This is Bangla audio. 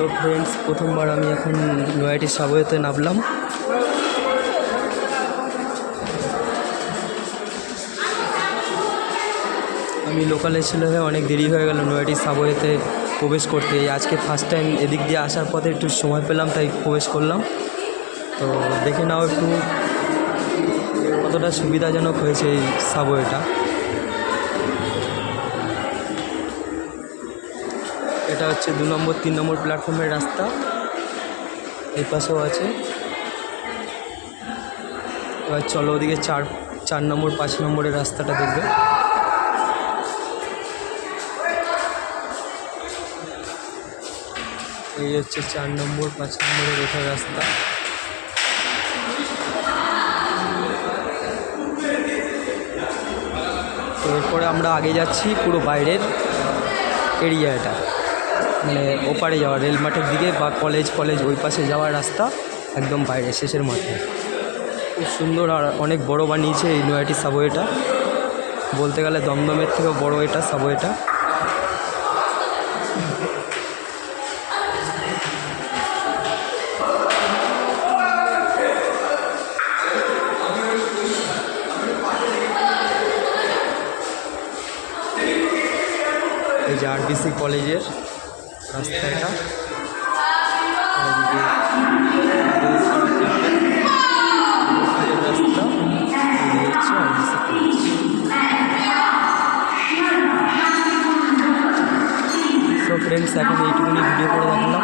সো ফ্রেন্ডস, প্রথমবার আমি এখন নয়াটি সাবওয়েতে নামলাম। আমি লোকালে ছিল হয়ে অনেক দেরি হয়ে গেল নয়াটি সাবওয়েতে প্রবেশ করতে। আজকে ফার্স্ট টাইম এদিক দিয়ে আসার পথে একটু সময় পেলাম, তাই প্রবেশ করলাম। তো দেখে নাও একটু কতটা সুবিধাজনক হয়েছে এই সাবওয়েটা। এটা হচ্ছে 2 নম্বর 3 নম্বর প্ল্যাটফর্মের রাস্তা, এই পাশেও আছে। এবার চলো ওদিকে 4 নম্বর 5 নম্বরের রাস্তাটা দেখবে। এই হচ্ছে 4 নম্বর 5 নম্বরের ওঠার রাস্তা। তো এরপরে আমরা আগে যাচ্ছি পুরো বাইরের এরিয়া, এটা মানে ওপারে যাওয়া রেল মাঠের দিকে বা কলেজ ওই পাশে যাওয়ার রাস্তা, একদম বাইরে শেষের মাঠে। খুব সুন্দর আর অনেক বড় বানিয়েছে এই নয়াটি সাবওয়েটা। বলতে গেলে দমদমের থেকেও বড় এটা সাবওয়েটা। এই যে আরবিসি কলেজের রাস্তা, এটা রাস্তা হচ্ছে আরবিসি কলেজ। সো ফ্রেন্ডস, এখন এইটুকুনি ভিডিও করে দেখলাম।